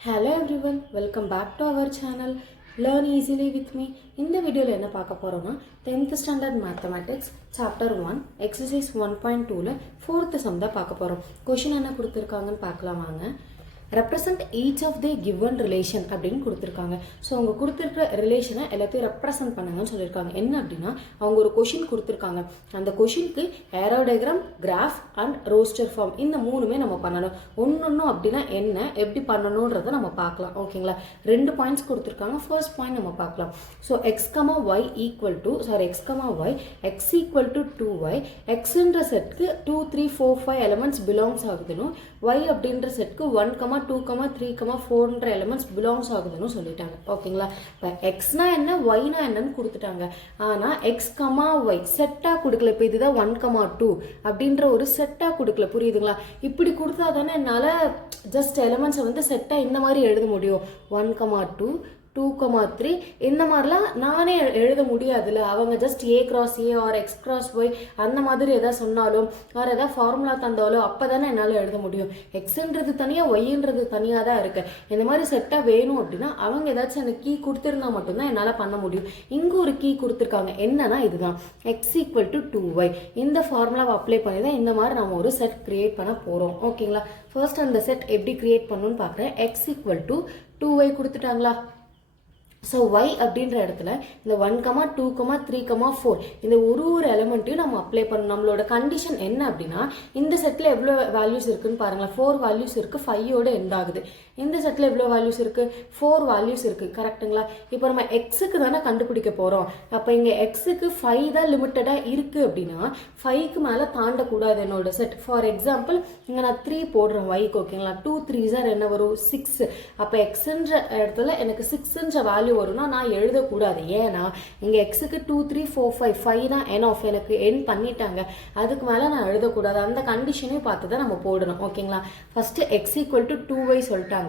Hello everyone, welcome back to our channel Learn Easily with me. In the video என்ன பார்க்க போறோம்னா 10th standard mathematics chapter 1 exercise 1.2ல 4th sum தான் பார்க்க போறோம். Question என்ன கொடுத்திருக்காங்கன்னு பார்க்கலாம் வாங்க. represent each of the given relation அப்படின்னு கொடுத்துருக்காங்க. ஸோ அவங்க கொடுத்துருக்க ரிலேஷனை எல்லாத்தையும் ரெப்ரசன்ட் பண்ணுங்கன்னு சொல்லியிருக்காங்க. என்ன அப்படின்னா அவங்க ஒரு கொஷின் கொடுத்துருக்காங்க. அந்த கொஷினுக்கு arrow diagram, graph and roster form இந்த மூணுமே நம்ம பண்ணணும். ஒன்று அப்படின்னா என்ன, எப்படி பண்ணணுன்றதை நம்ம பார்க்கலாம். ஓகேங்களா, 2 பாயிண்ட்ஸ் கொடுத்துருக்காங்க. ஃபர்ஸ்ட் பாயிண்ட் நம்ம பார்க்கலாம். So X comma Y equal to X equal to 2y, எக்ஸ்ன்ற செட்க்கு 2 3 4 5 எலமெண்ட்ஸ் பிலாங்ஸ் ஆகுதுன்னு, y அப்படின்ற செட்க்கு 1 2 3 4ன்ற எலிமெண்ட்ஸ் பிலாங்ஸ் ஆகுதுன்னு சொல்லிட்டாங்க. ஓகேங்களா, இப்போ எக்ஸ்னா என்ன, ஒய்னா என்னன்னு கொடுத்துட்டாங்க. ஆனால் எக்ஸ் கமா ஒய் செட்டாக கொடுக்கல. இப்போ இதுதான் 1 2 அப்படின்ற ஒரு செட்டாக கொடுக்கல. புரியுதுங்களா? இப்படி கொடுத்தா தானே என்னால் ஜஸ்ட் எலிமெண்ட்ஸை வந்து செட்டாக இந்த மாதிரி எழுத முடியும். 1 2 2 3 இந்த மாதிரிலாம் நானே எழுத முடியாதுல்ல. அவங்க just A cross A or X cross Y அந்த மாதிரி எதாவது சொன்னாலும் வேறு எதாவது ஃபார்முலா தந்தாலும் அப்போ தானே என்னால் எழுத முடியும். எக்ஸுன்றது தனியாக ஒய்ன்றது தனியாக தான் இருக்கு. இந்த மாதிரி செட்டாக வேணும் அப்படின்னா அவங்க ஏதாச்சும் அந்த கீ கொடுத்துருந்தா மட்டும்தான் என்னால் பண்ண முடியும். இங்கே ஒரு கீ கொடுத்துருக்காங்க. என்னன்னா இதுதான் எக்ஸ் ஈக்குவல் டு 2y. இந்த ஃபார்முலாவை அப்ளை பண்ணி தான் இந்த மாதிரி நம்ம ஒரு செட் கிரியேட் பண்ண போகிறோம். ஓகேங்களா, ஃபர்ஸ்ட் அந்த செட் எப்படி கிரியேட் பண்ணணும்னு பார்க்குறேன். எக்ஸ் ஈக்குவல் டு 2y கொடுத்துட்டாங்களா. ஸோ y அப்படின்ற இடத்துல இந்த 1 2 3 4 இந்த ஒரு எலிமெண்ட்டையும் நம்ம அப்ளை பண்ணணும். நம்மளோட கண்டிஷன் என்ன அப்படின்னா இந்த செட்டில் எவ்வளோ வேல்யூஸ் இருக்குன்னு பாருங்களேன். 4 வேல்யூஸ் இருக்குது, 5யோட எண்ட் ஆகுது. இந்த செட்டில் எவ்வளோ வேல்யூஸ் இருக்குது, 4 வேல்யூஸ் இருக்குது. கரெக்டுங்களா? இப்போ நம்ம எக்ஸுக்கு தானே கண்டுபிடிக்க போகிறோம். அப்போ இங்கே எக்ஸுக்கு 5 தான் லிமிட்டடாக இருக்குது அப்படின்னா 5க்கு மேலே தாண்டக்கூடாது என்னோட செட். ஃபார் எக்ஸாம்பிள் இங்கே நான் 3 போடுறேன் ஒய்க்கு. ஓகேங்களா, 2 3 என்ன வரும், 6. அப்போ எக்ஸுன்ற இடத்துல எனக்கு 6ன்ற வேல்யூ வரும்னா நான் எழுதக்கூடாது. ஏன்னா இங்க எக்ஸுக்கு 2 3 4 5 தான் என் ஆஃப் எனக்கு என் பண்ணிட்டாங்க. அதுக்கு மேல நான் எழுதக்கூடாது. அந்த கண்டிஷனையும் பார்த்து தான் நம்ம போடணும். ஓகேங்களா, first X equal to 2y சொல்லிட்டாங்க.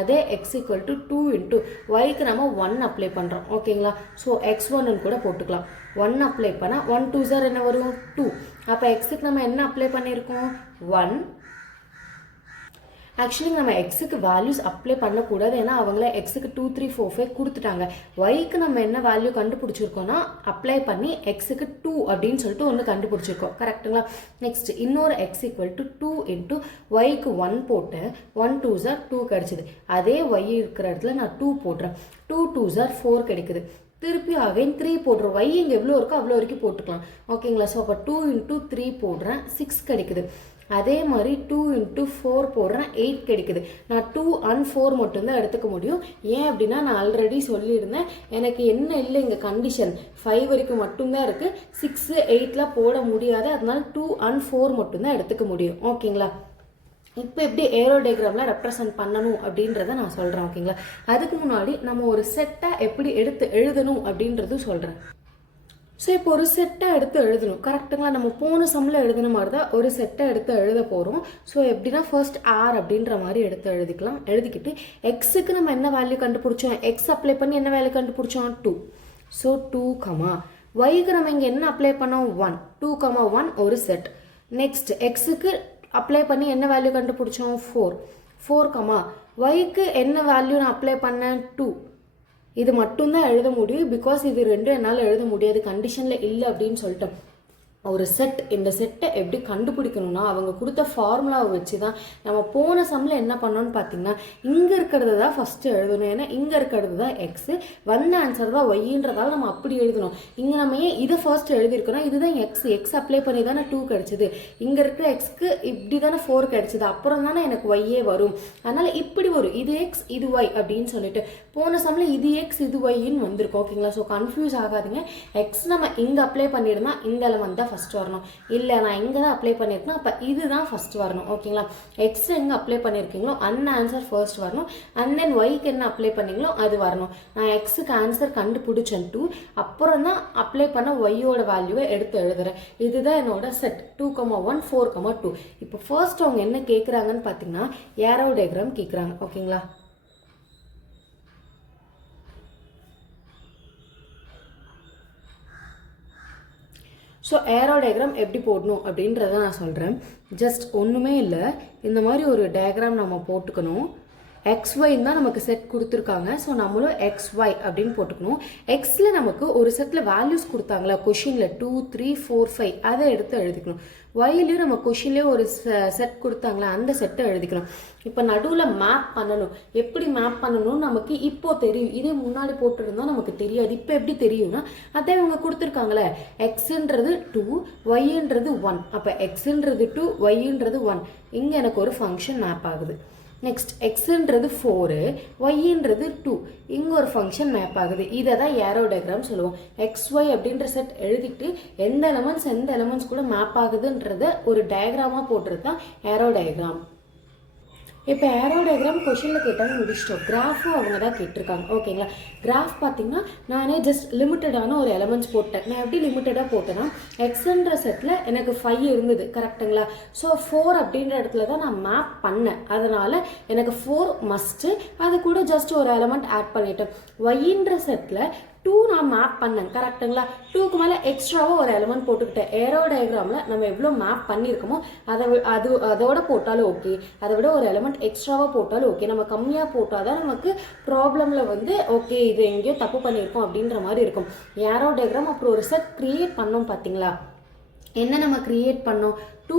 அதே எக்ஸ் ஈக்குவல் டு 2 இன்டூ ஒய்க்கு நம்ம 1 அப்ளை பண்றோம். ஓகேங்களா, ஸோ x1 கூட போட்டுக்கலாம். 1 அப்ளை பண்ணா 1 2 என்ன வரும், 2. அப்ப எக்ஸுக்கு நம்ம என்ன அப்ளை பண்ணியிருக்கோம், 1. ஆக்சுவலி நம்ம எக்ஸுக்கு வேல்யூஸ் அப்ளை பண்ணக்கூடாது. ஏன்னா அவங்கள எக்ஸுக்கு 2 3 4 5 கொடுத்துட்டாங்க. ஒய்க்கு நம்ம என்ன வேல்யூ கண்டுபிடிச்சிருக்கோம்னா அப்ளை பண்ணி எக்ஸுக்கு 2 அப்படின்னு சொல்லிட்டு ஒன்று கண்டுபிடிச்சிருக்கோம். கரெக்டுங்களா? நெக்ஸ்ட் இன்னொரு எக்ஸ் ஈக்குவல் டு 2 இன்டூ ஒய்க்கு 1 போட்டு 1 2 2 கிடைச்சிது. அதே ஒய் இருக்கிற இடத்துல நான் 2 போடுறேன். 2 2 4 கிடைக்குது. திருப்பி அகைன் 3 போடுறோம். ஒய் இங்கே எவ்வளோ இருக்கோ அவ்வளோ வரைக்கும் போட்டுக்கலாம். ஓகேங்களா, ஸோ அப்போ 2 இன்டூ 3 போடுறேன், 6 கிடைக்குது. அதே மாதிரி 2 இன்டூ 4 போடுறேன், 8 கிடைக்குது. நான் 2 and 4 மட்டும்தான் எடுத்துக்க முடியும். ஏன் அப்படின்னா நான் ஆல்ரெடி சொல்லியிருந்தேன் எனக்கு என்ன இல்லை இங்கே கண்டிஷன் 5 வரைக்கும் மட்டும்தான் இருக்கு. 6 8லாம் போட முடியாது. அதனால 2 and 4 மட்டும்தான் எடுத்துக்க முடியும். ஓகேங்களா, இப்போ எப்படி ஏரோ டயக்ராமில் ரெப்ரசன்ட் பண்ணணும் அப்படின்றத நான் சொல்கிறேன். ஓகேங்களா, அதுக்கு முன்னாடி நம்ம ஒரு செட்டை எப்படி எடுத்து எழுதணும் அப்படின்றது சொல்கிறேன். ஸோ இப்போ ஒரு செட்டை எடுத்து எழுதணும். கரெக்டுங்களா? நம்ம போன சம்மில் எழுதின மாதிரி தான் ஒரு செட்டை எடுத்து எழுத போகிறோம். ஸோ எப்படின்னா ஃபர்ஸ்ட் ஆர் அப்படின்ற மாதிரி எடுத்து எழுதிக்கலாம். எழுதிக்கிட்டு எக்ஸுக்கு நம்ம என்ன வேல்யூ கண்டுபிடிச்சோம், எக்ஸ் அப்ளை பண்ணி என்ன வேல்யூ கண்டுபிடிச்சோம், 2. ஸோ 2 ஒய்க்கு நம்ம இங்கே என்ன அப்ளை பண்ணோம், 1. 2 1 ஒரு செட். நெக்ஸ்ட் எக்ஸுக்கு அப்ளை பண்ணி என்ன வேல்யூ கண்டுபிடிச்சோம், 4 ஒய்க்கு என்ன வேல்யூ நான் அப்ளை பண்ணேன், 2. இது மட்டும்தான் எழுத முடியும். பிகாஸ் இது ரெண்டும் என்னால் எழுத முடியாது, கண்டிஷனில் இல்லை அப்படின்னு சொல்லிட்டேன். ஒரு செட், இந்த செட்டை எப்படி கண்டுபிடிக்கணும்னா அவங்க கொடுத்த ஃபார்முலாவை வச்சு தான். நம்ம போன சம்மில் என்ன பண்ணோன்னு பார்த்தீங்கன்னா இங்கே இருக்கிறது தான் ஃபஸ்ட்டு எழுதணும். ஏன்னா இங்கே இருக்கிறது தான் எக்ஸு, வந்த ஆன்சர் தான் ஒய்ன்றதால நம்ம அப்படி எழுதணும். இங்கே நம்ம ஏன் இதை ஃபர்ஸ்ட் எழுதியிருக்கோம்னா இதுதான் எக்ஸ் அப்ளை பண்ணி தானே 2 கிடைச்சிது. இங்கே இருக்கிற எக்ஸ்க்கு இப்படி தானே 4 கிடைச்சிது. அப்புறம் தானே எனக்கு ஒய்யே வரும். அதனால் இப்படி வரும், இது எக்ஸ் இது ஒய் அப்படின்னு சொல்லிட்டு. போன சம்மில் இது எக்ஸ் இது ஒய்ன்னு வந்திருக்கும். ஓகேங்களா, ஸோ கன்ஃபியூஸ் ஆகாதீங்க. எக்ஸ் நம்ம இங்கே அப்ளை பண்ணியிருந்தா இந்த எலமெண்ட் தான் ஃபர்ஸ்ட் வரணும். இல்லை நான் இங்கே தான் அப்ளை பண்ணியிருக்கேன், அப்போ இதுதான் ஃபர்ஸ்ட் வரணும். ஓகேங்களா, எக்ஸ் எங்கே அப்ளை பண்ணியிருக்கீங்களோ அந்த ஆன்சர் ஃபர்ஸ்ட் வரணும். அண்ட் தென் ஒய்க்கு என்ன அப்ளை பண்ணீங்களோ அது வரணும். நான் எக்ஸுக்கு ஆன்சர் கண்டுபிடிச்சேன் 2, அப்புறம் தான் அப்ளை பண்ண ஒய்யோட வேல்யூவை எடுத்து எழுதுறேன். இதுதான் என்னோட செட் 2 1 4 2. இப்போ ஃபர்ஸ்ட் அவங்க என்ன கேட்குறாங்கன்னு பார்த்தீங்கன்னா ஏரோ டயக்ராம் கேட்குறாங்க. ஓகேங்களா, ஸோ ஏரோ டயக்ராம் எப்படி போடணும் அப்படின்றத நான் சொல்கிறேன். ஜஸ்ட் ஒன்றுமே இல்லை, இந்த மாதிரி ஒரு டயக்ராம் நம்ம போட்டுக்கணும். எக்ஸ்ஒய்ன்னு தான் நமக்கு செட் கொடுத்துருக்காங்க. ஸோ நம்மளும் எக்ஸ்ஒய் அப்படின்னு போட்டுக்கணும். எக்ஸில் நமக்கு ஒரு செட்டில் வேல்யூஸ் கொடுத்தாங்களா கொஷினில் 2 3 4 5 அதை எடுத்து எழுதிக்கணும். ஒய்லையும் நம்ம கொஷின்லேயே ஒரு செட் கொடுத்தாங்களா அந்த செட்டை எழுதிக்கணும். இப்போ நடுவில் மேப் பண்ணணும். எப்படி மேப் பண்ணணும்னு நமக்கு இப்போ தெரியும். இதே முன்னாடி போட்டுருந்தா நமக்கு தெரியாது. இப்போ எப்படி தெரியும்னா அதே இவங்க கொடுத்துருக்காங்களே எக்ஸுன்றது 2 ஒய்ன்றது 1. அப்போ எக்ஸுன்றது 2 ஒய்ன்றது 1. இங்கே எனக்கு ஒரு ஃபங்க்ஷன் மேப் ஆகுது. நெக்ஸ்ட் எக்ஸுன்றது 4 ஒய்ன்றது 2. இங்கே ஒரு ஃபங்க்ஷன் மேப் ஆகுது. இதை தான் ஏரோ டயக்ராம் சொல்லுவோம். எக்ஸ் ஒய் அப்படின்ற செட் எழுதிட்டு எந்த எலமெண்ட்ஸ் கூட மேப் ஆகுதுன்றத ஒரு டயக்ராமாக போட்டுறது தான் ஏரோ டயக்ராம். இப்போ ஏரோ டயக்ராம் கொஷினில் கேட்டாலும் முடிச்சிட்டோம். கிராஃபும் அவங்க தான் கேட்டிருக்காங்க. ஓகேங்களா, கிராஃப் பார்த்தீங்கன்னா நானே ஜஸ்ட் லிமிட்டடான ஒரு எலமெண்ட்ஸ் போட்டேன். நான் எப்படி லிமிட்டடாக போட்டேன்னா எக்ஸுன்ற செட்டில் எனக்கு 5 இருந்தது கரெக்டுங்களா. ஸோ 4 அப்படின்ற இடத்துல தான் நான் மேப் பண்ணேன். அதனால் எனக்கு 4 மஸ்ட்டு. அது கூட ஜஸ்ட் ஒரு எலமெண்ட் ஆட் பண்ணிட்டேன். ஒய்ன்ற செட்டில் 2 நான் மேப் பண்ணேன் கரெக்டுங்களா. 2க்கு மேலே எக்ஸ்ட்ராவாக ஒரு எலமெண்ட் போட்டுக்கிட்டேன். ஏரோ டயக்ராமில் நம்ம எவ்வளோ மேப் பண்ணியிருக்கோமோ அதோட போட்டாலும் ஓகே, அதை விட ஒரு எலமெண்ட் எக்ஸ்ட்ராவாக போட்டாலும் ஓகே. நம்ம கம்மியாக போட்டால் தான் நமக்கு ப்ராப்ளமில் வந்து ஓகே இது எங்கேயோ தப்பு பண்ணியிருக்கோம் அப்படின்ற மாதிரி இருக்கும். ஏரோ டயக்ராம் அப்புறம் ஒரு செட் க்ரியேட் பண்ணோம் பார்த்தீங்களா. என்ன நம்ம க்ரியேட் பண்ணோம் 2,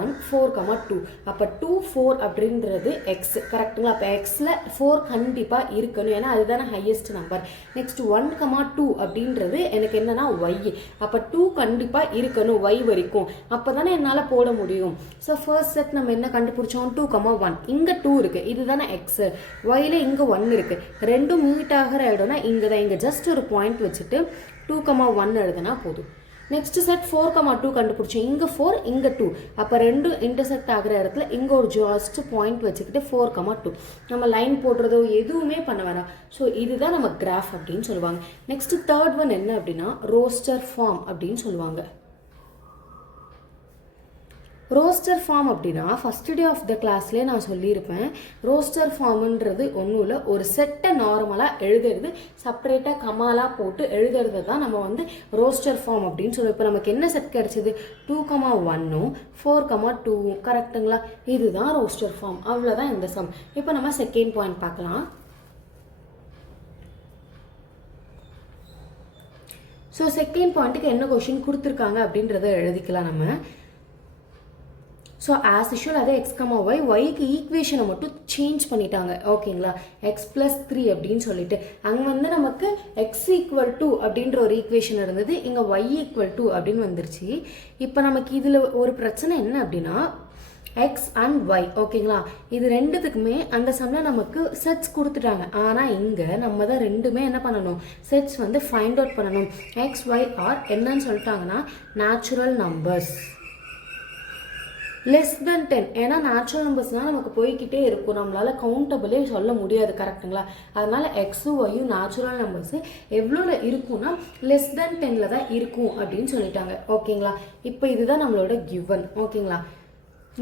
1 4, 2. அப்போ 2 4 அப்படின்றது எக்ஸ் கரெக்டுங்களா. அப்போ எக்ஸில் 4 கண்டிப்பாக இருக்கணும், ஏன்னா அதுதானே ஹையஸ்ட் நம்பர். நெக்ஸ்ட் 1, 2 அப்படின்றது எனக்கு என்னன்னா ஒய். அப்போ 2 கண்டிப்பாக இருக்கணும் ஒய் வரைக்கும். அப்போ தானே என்னால் போட முடியும். ஸோ ஃபர்ஸ்ட் செட் நம்ம என்ன கண்டுபிடிச்சோம் 2, 1. இங்கே 2 இருக்குது, இதுதானே எக்ஸு. ஒயில் இங்கே 1 இருக்குது. ரெண்டும் மீட் ஆகிற இடம்னா இங்கே தான். இங்கே ஜஸ்ட் ஒரு பாயிண்ட் வச்சுட்டு 2, 1 எழுதுனா போதும். நெக்ஸ்ட் செட் 4, 2 கண்டுபிடிச்சோம். இங்கே 4 இங்கே 2. அப்போ ரெண்டும் இன்டர்செக்ட் ஆகிற இடத்துல இங்கே ஒரு ஜஸ்ட் பாயிண்ட் வச்சுக்கிட்டு 4, 2. நம்ம லைன் போடுறதோ எதுவுமே பண்ண வேணாம். ஸோ இதுதான் நம்ம கிராஃப் அப்படின்னு சொல்லுவாங்க. நெக்ஸ்ட் தேர்ட் ஒன் என்ன அப்படின்னா ரோஸ்டர் ஃபார்ம் அப்படின்னு சொல்லுவாங்க. ரோஸ்டர் ஃபார்ம் அப்படின்னா ஃபர்ஸ்ட் டே ஆஃப் த கிளாஸ்லேயே நான் சொல்லியிருப்பேன். ரோஸ்டர் ஃபார்ம்ன்றது ஒன்றும் இல்லை, ஒரு செட்டை நார்மலாக எழுதுறது செப்பரேட்டாக கமாலாக போட்டு எழுதுறது தான் நம்ம வந்து ரோஸ்டர் ஃபார்ம் அப்படின்னு சொல்லுவோம். இப்போ நமக்கு என்ன செட் கிடைச்சிது 2, 1, 4, 2 கரெக்டுங்களா. இதுதான் ரோஸ்டர் ஃபார்ம். அவ்வளோதான் இந்த சம். இப்போ நம்ம செகண்ட் பாயிண்ட் பார்க்கலாம். ஸோ செகண்ட் பாயிண்ட்டுக்கு என்ன கொஷின் கொடுத்துருக்காங்க அப்படின்றத எழுதிக்கலாம் நம்ம. ஸோ ஆஸ் யூஷுவல் அதே எக்ஸ் கமா ஒய், ஒய்க்கு ஈக்குவேஷனை மட்டும் சேஞ்ச் பண்ணிட்டாங்க. ஓகேங்களா, எக்ஸ் ப்ளஸ் 3 அப்படின்னு சொல்லிட்டு அங்கே வந்து நமக்கு எக்ஸ் ஈக்குவல் டு அப்படின்ற ஒரு ஈக்குவேஷன் இருந்தது. இங்கே ஒய் ஈக்குவல் டு அப்படின்னு வந்துருச்சு. இப்போ நமக்கு இதில் ஒரு பிரச்சனை என்ன அப்படின்னா எக்ஸ் அண்ட் ஒய். ஓகேங்களா, இது ரெண்டுத்துக்குமே அந்த சம்மில் நமக்கு செட்ஸ் கொடுத்துட்டாங்க. ஆனால் இங்கே நம்ம தான் ரெண்டுமே என்ன பண்ணணும் செட்ஸ் வந்து ஃபைண்ட் அவுட் பண்ணணும். எக்ஸ் ஒய் ஆர் என்னன்னு சொல்லிட்டாங்கன்னா நேச்சுரல் நம்பர்ஸ் லெஸ் தென் 10. ஏன்னா நேச்சுரல் நம்பர்ஸ்னால் நமக்கு போய்கிட்டே இருக்கும், நம்மளால கவுண்டபிளே சொல்ல முடியாது கரெக்டுங்களா. அதனால எக்ஸும் ஒய்யும் நேச்சுரல் நம்பர்ஸ் எவ்வளோல இருக்கும்னா லெஸ் தென் 10ல் தான் இருக்கும் அப்படின்னு சொல்லிட்டாங்க. ஓகேங்களா, இப்போ இதுதான் நம்மளோட கிவன். ஓகேங்களா,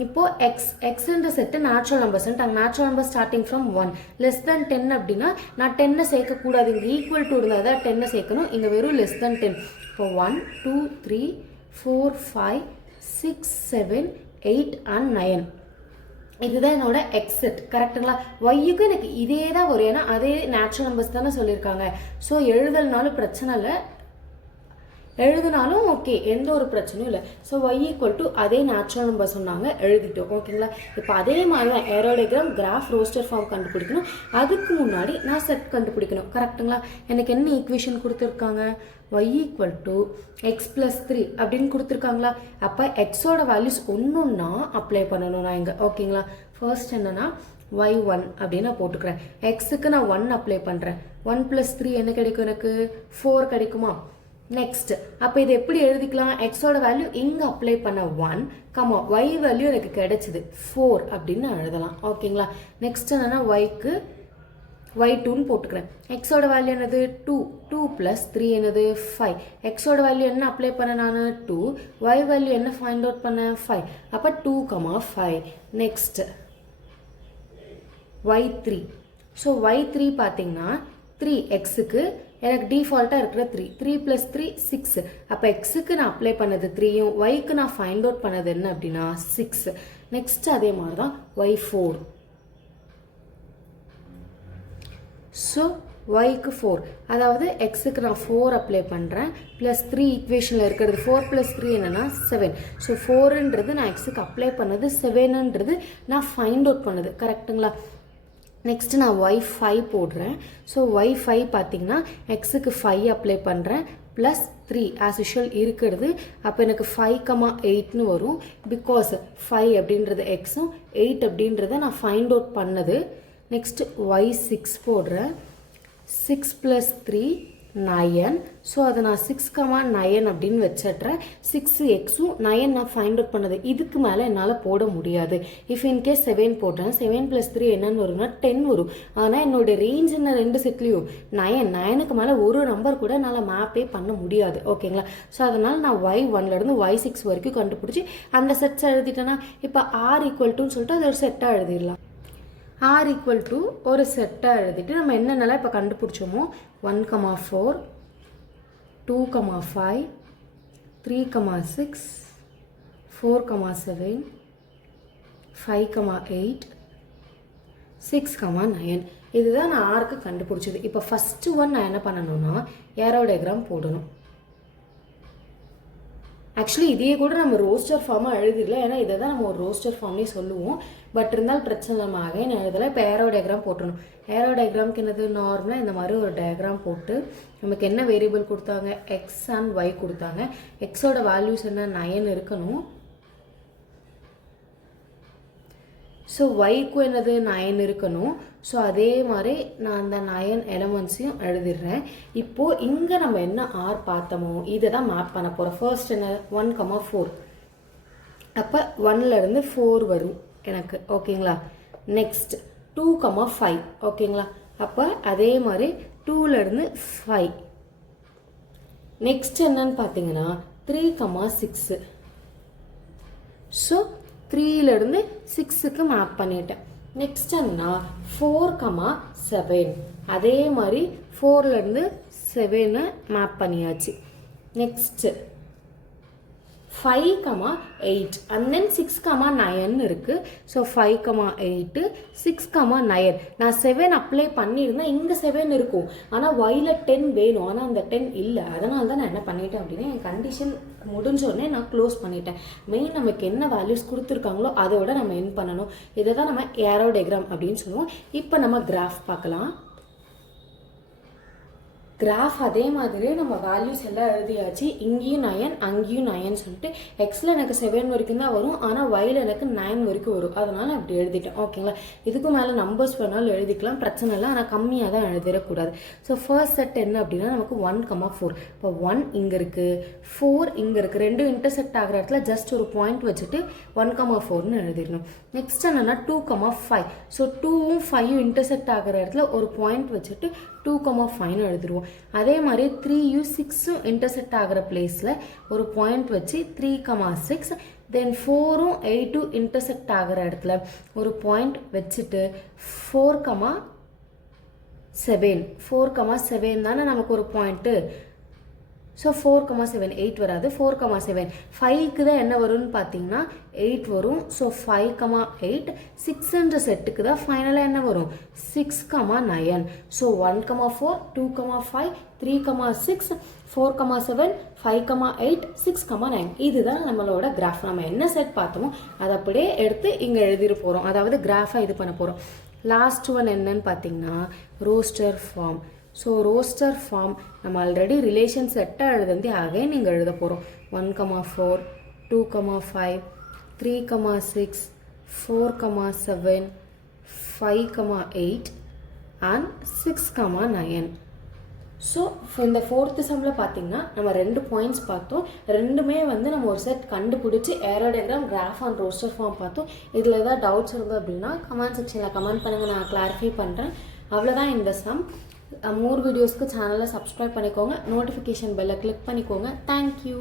இப்போ எக்ஸ்ன்ற செட்டு நேச்சுரல் நம்பர்ஸ்ன்ட்டாங்க. Natural number starting from 1 less than 10 அப்படின்னா நான் 10 சேர்க்கக்கூடாது. இங்கே ஈக்குவல் டு இருந்தால் தான் 10 சேர்க்கணும். இங்கே வெறும் லெஸ் தென் 10. இப்போ 1 2 3 4 5 6 7 8 and 9. இதுதான் என்னோட எக்ஸ் செட் கரெக்டுங்களா. ஒய்யுக்கு எனக்கு இதே தான் வரும், ஏன்னா அதே நேச்சுரல் நம்பர்ஸ் தானே சொல்லியிருக்காங்க. ஸோ எழுதல்னாலும் பிரச்சனை இல்லை, எழுதினாலும் ஓகே, எந்த ஒரு பிரச்சனையும் இல்லை. ஸோ ஒய் ஈக்குவல் டு அதே நேச்சுரல் நம்பர் சொன்னாங்க, எழுதிட்டோம். ஓகேங்களா, இப்போ அதே மாதிரி தான் arrow diagram graph roster form கண்டுபிடிக்கணும். அதுக்கு முன்னாடி நான் செட் கண்டுபிடிக்கணும் கரெக்டுங்களா. எனக்கு என்ன ஈக்குவேஷன் கொடுத்துருக்காங்க Y equal to X plus 3 அப்படின்னு கொடுத்துருக்காங்களா. அப்போ எக்ஸோட வேல்யூஸ் ஒன்றுன்னா அப்ளை பண்ணணும் நான் இங்கே. ஓகேங்களா, ஃபர்ஸ்ட் என்னன்னா y1 அப்படின்னு நான் போட்டுக்கிறேன். எக்ஸுக்கு நான் 1 அப்ளை பண்ணுறேன். 1 + 3 என்ன கிடைக்கும் எனக்கு 4 கிடைக்குமா. நெக்ஸ்ட் அப்போ இது எப்படி எழுதிக்கலாம், எக்ஸோட வேல்யூ இங்கே அப்ளை பண்ண 1, ஒய் வேல்யூ எனக்கு கிடைச்சிது 4 அப்படின்னு எழுதலாம். ஓகேங்களா, நெக்ஸ்ட் என்னன்னா ஒய்க்கு y2ன்னு போட்டுக்கிறேன். எக்ஸோட வேல்யூ என்னது 2 + 3 என்னது 5. எக்ஸோட வேல்யூ என்ன அப்ளை பண்ண நான் 2, ஒய் வேல்யூ என்ன ஃபைண்ட் அவுட் பண்ண 5. அப்போ 2, 5. Next y3. ஸோ y3 பார்த்தீங்கன்னா 3 எக்ஸுக்கு எனக்கு டிஃபால்ட்டாக இருக்கிற 3 + 3 6. அப்போ எக்ஸுக்கு நான் அப்ளை பண்ணது 3யும் ஒய்க்கு நான் ஃபைண்ட் அவுட் பண்ணது என்ன அப்படின்னா 6. நெக்ஸ்ட் அதே மாதிரி தான் y4. ஸோ ஒய்க்கு 4, அதாவது எக்ஸுக்கு நான் 4 அப்ளை பண்ணுறேன். ப்ளஸ் 3 ஈக்குவேஷனில் இருக்கிறது 4 + 3 என்னென்னா 7. ஸோ 4ன்றது நான் எக்ஸுக்கு அப்ளை பண்ணது, 7ன்றது நான் ஃபைண்ட் அவுட் பண்ணது. கரெக்டுங்களா? நெக்ஸ்ட்டு நான் y5 போடுறேன். ஸோ y5 பார்த்தீங்கன்னா எக்ஸுக்கு 5 அப்ளை பண்ணுறேன். ப்ளஸ் 3 ஆஸ் யூஷுவல் இருக்கிறது. அப்போ எனக்கு 5,8ன்னு வரும். பிகாஸ் 5 அப்படின்றது எக்ஸும் 8 அப்படின்றத நான் ஃபைண்ட் அவுட் பண்ணது. நெக்ஸ்ட்டு y6 போடுறேன். 6 + 3 9. ஸோ அதை நான் 6,9 அப்படின்னு வச்சிட்றேன். 6 எக்ஸும் 9 நான் ஃபைண்ட் அவுட் பண்ணது. இதுக்கு மேலே என்னால் போட முடியாது. இஃப் இன்கேஸ் 7 போடுறேன், 7 + 3 என்னன்னு வரும்னா 10 வரும். ஆனால் என்னோட ரேஞ்ச் என்ன 2 செட்லேயும் 9க்கு மேலே ஒரு நம்பர் கூட என்னால் மேப்பே பண்ண முடியாது. ஓகேங்களா? ஸோ அதனால் நான் y1லேருந்து y6 வரைக்கும் கண்டுபிடிச்சி அந்த செட்ஸ் எழுதிட்டேன்னா இப்போ r ஈக்குவல் சொல்லிட்டு அதை ஒரு செட்டாக எழுதிடலாம். r ஈக்குவல் டு ஒரு செட்டாக எழுதிட்டு நம்ம என்னென்னலாம் இப்போ கண்டுபிடிச்சோமோ 1,4, 2,5, 3,6, 4,7, 5,8, 6,9 இதுதான் நான் ஆருக்கு கண்டுபிடிச்சது. இப்போ ஃபஸ்ட்டு ஒன் நான் என்ன பண்ணணும்னா ஏரோ டயக்ராம் போடணும். ஆக்சுவலி இதையே கூட நம்ம ரோஸ்டர் ஃபார்மாக எழுதிடலாம். ஏன்னா இதை தான் நம்ம ஒரு ரோஸ்டர் ஃபார்ம்லேயே சொல்லுவோம். பட் இருந்தாலும் பிரச்சனை நம்ம அகைன் எழுதலை. இப்போ ஏரோ டயக்ராம் போட்டுருணும். ஏரோ டயக்ராம்க்கு என்னது, நார்மலாக இந்த மாதிரி ஒரு டயக்ராம் போட்டு நமக்கு என்ன வேரியபிள் கொடுத்தாங்க, எக்ஸ் அண்ட் ஒய் கொடுத்தாங்க. எக்ஸோட வேல்யூஸ் என்ன 9 இருக்கணும். ஸோ ஒய்க்கும் என்னது 9 இருக்கணும். ஸோ அதே மாதிரி நான் அந்த 9 எலமெண்ட்ஸையும் எழுதிடுறேன். இப்போது இங்கே நம்ம என்ன ஆர் பார்த்தோமோ இதை தான் மேப் பண்ண போகிறோம். ஃபர்ஸ்ட் என்ன 1,4. அப்போ 1லேருந்து 4 வரும் எனக்கு. ஓகேங்களா? நெக்ஸ்ட் 2,5. ஓகேங்களா? அப்போ அதே மாதிரி 2லேருந்து 5. நெக்ஸ்ட் என்னன்னு பார்த்தீங்கன்னா 3,6. ஸோ 3லேருந்து 6க்கு மேப் பண்ணிட்டேன். நெக்ஸ்ட் என்னன்னா 4,7. அதே மாதிரி 4லேருந்து 7 மேப் பண்ணியாச்சு. நெக்ஸ்ட்டு 5,8 and then 6,9 இருக்குது. ஸோ 5,8, 6,9. நான் 7 அப்ளை பண்ணியிருந்தேன். இங்கே 7 இருக்கும். ஆனால் ஒயில் 10 வேணும். ஆனால் அந்த 10 இல்லை. அதனால தான் நான் என்ன பண்ணிட்டேன் அப்படின்னா என் கண்டிஷன் முடிஞ்சோடனே நான் க்ளோஸ் பண்ணிட்டேன். மெயின் நமக்கு என்ன வேல்யூஸ் கொடுத்துருக்காங்களோ அதோட நம்ம என் பண்ணணும். இதை தான் நம்ம ஏரோ டயக்ராம் அப்படின்னு சொல்லுவோம். இப்போ நம்ம கிராஃப் பார்க்கலாம். கிராஃப் அதே மாதிரியே நம்ம வேல்யூஸ் எல்லாம் எழுதியாச்சு. இங்கேயும் 9, அங்கேயும் 9 சொல்லிட்டு எக்ஸில் எனக்கு 7 வரைக்கும் தான் வரும். ஆனால் ஒயில் எனக்கு 9 வரைக்கும் வரும். அதனால் அப்படி எழுதிட்டேன். ஓகேங்களா? இதுக்கு மேலே நம்பர்ஸ் வேணாலும் எழுதிக்கலாம், பிரச்சனை இல்லை. ஆனால் கம்மியாக தான் எழுதிடக்கூடாது. ஸோ ஃபர்ஸ்ட் செட் என்ன அப்படின்னா நமக்கு 1,4. இப்போ 1 இங்கே இருக்குது, 4 இங்கே இருக்குது. ரெண்டும் இன்டர்செக்ட் ஆகிற இடத்துல ஜஸ்ட் ஒரு பாயிண்ட் வச்சுட்டு 1,4ன்னு எழுதிடணும். நெக்ஸ்ட் என்னென்னா 2,5. ஸோ 2ம் 5ம் இன்டர்செக்ட் ஆகிற இடத்துல ஒரு பாயிண்ட் வச்சுட்டு 2,5ன்னு எழுதிடுவோம். அதே மாதிரி 3யும் 6ம் இன்டர்செக்ட் ஆகிற பிளேஸில் ஒரு பாயிண்ட் வச்சு 3,6. தென் 4ம் 8ம் இன்டர்செக்ட் ஆகிற இடத்துல ஒரு பாயிண்ட் வச்சுட்டு 4,7. 4,7 தானே நமக்கு ஒரு பாயிண்ட்டு. ஸோ 4,7, 8 வராது. 4,7. 5க்கு தான் என்ன வரும்னு பார்த்தீங்கன்னா 8 வரும். ஸோ 5,8. 6ன்ற செட்டுக்கு தான் ஃபைனலாக என்ன வரும் 6,9. ஸோ 1,4, 2,5, 3,6, 4,7, 5,8, 6,9. இதுதான் நம்மளோட கிராஃப். நம்ம என்ன செட் பார்த்தோமோ அதை அப்படியே எடுத்து இங்கே எழுதிட போகிறோம். அதாவது கிராஃபாக இது பண்ண போகிறோம். லாஸ்ட் ஒன் என்னன்னு பார்த்தீங்கன்னா roster form. So roster form நம்ம ஆல்ரெடி ரிலேஷன் செட்டாக எழுதி அகைன் நீங்கள் எழுத போகிறோம். 1,4, 2,5, 3,6, 4,7, 5,8 and 6,9. ஸோ இந்த ஃபோர்த்து சம்மில் பார்த்தீங்கன்னா நம்ம 2 பாயிண்ட்ஸ் பார்த்தோம். ரெண்டுமே வந்து நம்ம ஒரு செட் கண்டுபிடிச்சி arrow diagram, graph and roster form பார்த்தோம். இதில் ஏதாவது டவுட்ஸ் இருந்தது அப்படின்னா கமெண்ட் செக்ஷனில் கமெண்ட் பண்ணுங்கள், நான் கிளாரிஃபை பண்ணுறேன். அவ்வளோதான் இந்த சம். மோர் வீடியோஸ்க்கு சேனலை சப்ஸ்கிரைப் பண்ணிக்கோங்க, நோட்டிஃபிகேஷன் பெல்லை கிளிக் பண்ணிக்கோங்க. தேங்க்யூ.